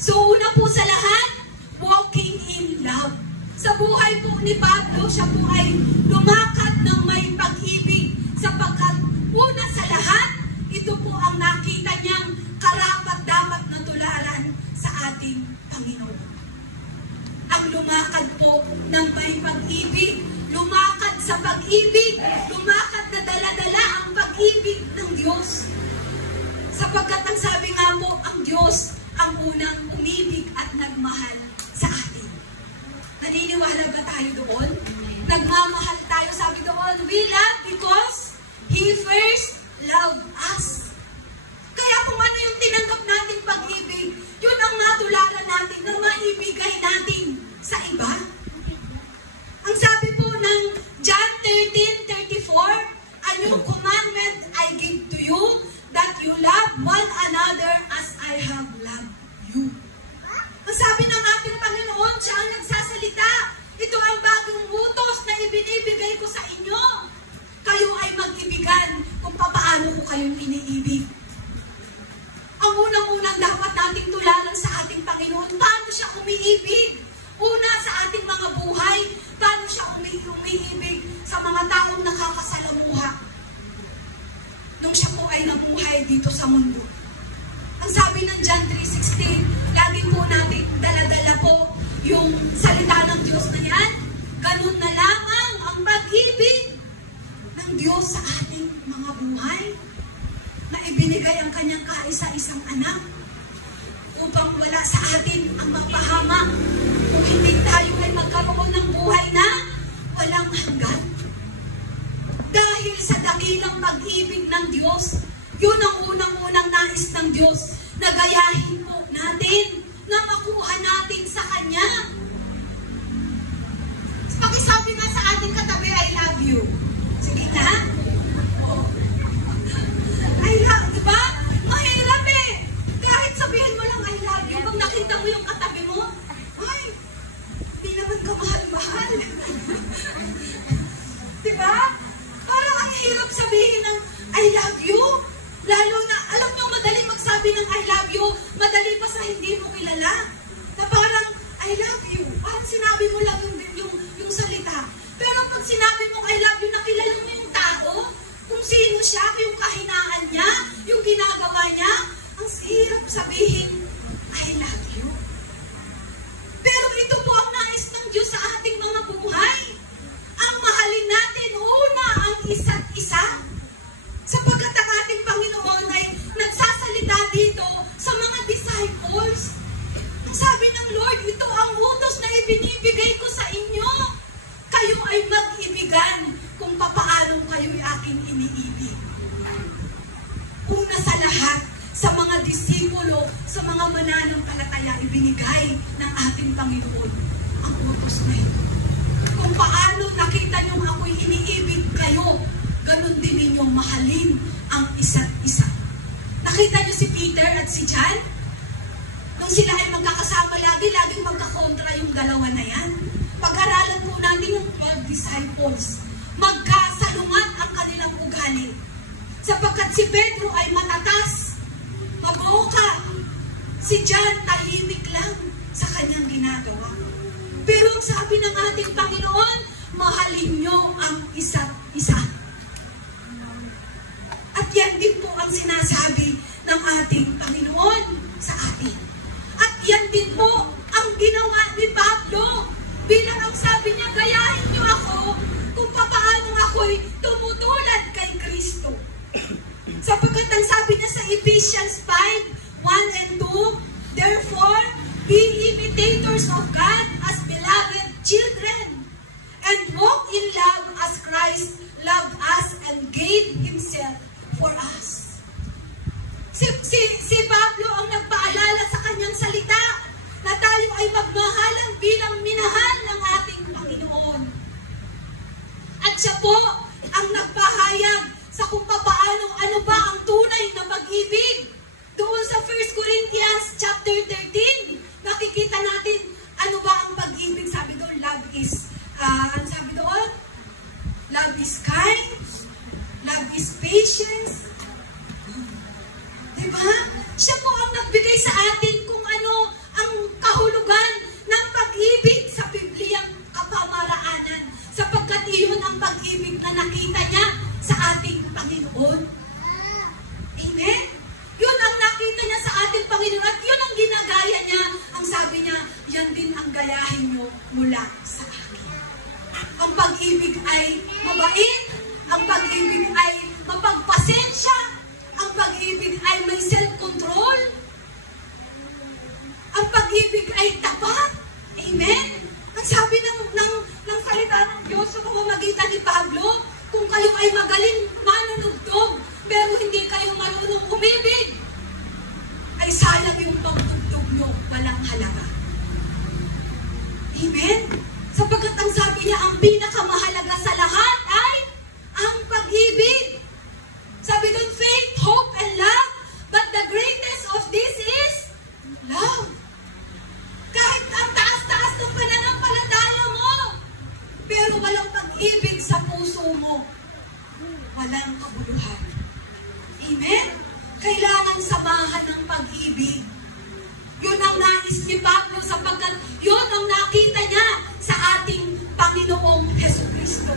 So una po sa lahat, walking in love. Sa buhay po ni Pablo, siya po ay lumakad ng may pag-ibig sapagkat una sa lahat, ito po ang nakita niyang karapat-dapat na tularan sa ating Panginoon. Ang lumakad po ng may pag-ibig, lumakad sa pag-ibig, lumakad na dala-dala ang pag-ibig ng Diyos. Sapagkat ang sabi nga po, ang Diyos ang unang umibig at nagmahal sa atin. Naniniwala ba tayo doon? Nagmamahal tayo, sabi doon, we love because He first loved us. Kaya kung ano yung tinanggap nating pag-ibig, yun ang matularan natin na maibigay natin sa iba. Ang sabi po ng John 13:34, a new commandment I give to you, that you love one another as I have loved you. Ang sabi ng ating Panginoon, siya ang nagsasalita, ito ang bagong utos na ibinibigay ko sa inyo. Kayo ay mag-ibigan kung paano ko kayong iniibig. Ang unang-unang dapat nating tularan sa ating Panginoon, paano siya umiibig? Una sa ating mga buhay, paano siya umiibig sa mga taong nakakasalamuha nung siya po ay nabuhay dito sa mundo. Ang sabi ng John 3:16, lagi po natin dala-dala po yung salita ng Diyos na yan. Ganun na lamang ang pag-ibig ng Diyos sa ating mga buhay, na ibinigay ang kanyang kaisa-isang anak upang wala sa atin ang mapahamak, kung hindi tayo ay magkaroon ng buhay na walang hanggan. Dahil sa dakilang pag-ibig ng Diyos, yun ang unang-unang nais ng Diyos, na gayahin po natin, na makuha natin sa Kanya. Pakisabi nga sa ating katabi, I love you. Sige na. I love, diba? Mahirap eh. Kahit sabihin mo lang, I love you, pag nakita mo yung katabi mo, ay, hindi naman ka mahal-mahal. Diba? Parang ang hirap sabihin ng I love you. Lalo na, alam nyo, madali magsabi ng I love you, madali pa sa hindi mo kilala. Na parang, I love you. At sinabi mo lang yung salita. Pero pag sinabi mo I love you, nakilala mo yung tao, kung sino siya, yung kahinaan niya, yung ginagawa niya, ang hirap sabihin, I love you. Pero ito po ang nais ng Diyos sa ating mga buhay. Ang mahalin natin, una, ang isa't isa. Sapagkat ang ating Panginoon ay nagsasalita dito sa mga disciples. Ang sabi ng Lord, ito ang utos na ibinibigay ko sa inyo. Kayo ay mag-ibigan kung papaano kayo'y aking iniibig. Una sa lahat, sa mga disipulo, sa mga mananampalataya, ibinigay ng ating Panginoon ang utos na ito. Kung paano nakita niyong ako'y iniibig kayo, ganun din ninyong mahalin ang isa't isa. Nakita niyo si Peter at si John? Nung sila ay magkakasama laging magkakontra yung dalawa na yan. Pag-aralan po natin yung 12 disciples. Magkasalungat ang kanilang ugali. Sapagkat si Pedro ay matatas, mabuka. Si John tahimik lang sa kanyang ginagawa. Pero ang sabi ng ating Panginoon, mahalin niyo ang isa't isa. At yan din po ang sinasabi ng ating Panginoon sa atin. At yan din po ang ginawa ni Pablo. Bilang ang sabi niya, gayahin niyo ako kung paano ako'y tumutulad kay Kristo. Sapagkat ang sabi niya sa Ephesians 5:1 and 2, therefore, be imitators of God as beloved children, and walk in love as Christ loved us and gave Himself for us. Si Pablo ang nagpaalala sa kanyang salita na tayo ay magmahalan bilang minahal ng ating Panginoon. At siya po ang nagpahayag sa kung paano, ano ba ang tunay na pag-ibig. Doon sa 1 Corinthians chapter 13, nakikita natin ano ba ang pag-ibig. Sabi doon, love is, ano sabi doon? Love is kind, love is patience. Diba? Siya po ang nagbigay sa atin kung ano walang halaga. Amen? Sapagkat ang sabi niya, ang pinakamahalaga sa lahat ay ang pag-ibig. Sabi doon, faith, hope, and love. But the greatest of this is love. Kahit ang taas-taas ng pananampalataya mo, pero walang pag-ibig sa puso mo, walang kabuluhan. Amen? Kailangan samahan ng pag-ibig. Yun ang nais ni Pablo sapagkat yun ang nakita niya sa ating Panginoong Jesucristo.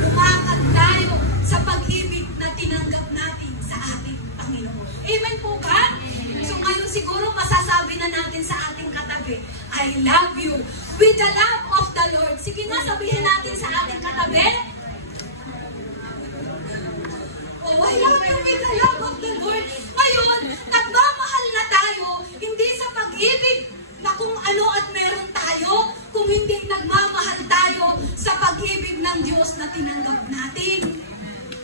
Lumakad tayo sa pag-ibig na tinanggap natin sa ating Panginoon. Amen po ba? So ngayon siguro masasabi na natin sa ating katabi, I love you with the love of the Lord. Sige na, sabihin natin sa ating katabi. Oh, I love you with the love of the Lord. Ngayon, nagmamahal na tayo, hindi sa pag-ibig na kung ano at meron tayo, kung hindi nagmamahal tayo sa pag-ibig ng Diyos na tinanggap natin.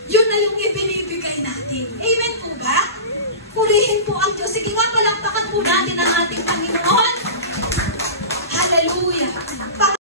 Yun na yung ibinibigay natin. Amen po ba? Purihin po ang Diyos. Sige nga, palakpakan po natin ang ating Panginoon. Hallelujah.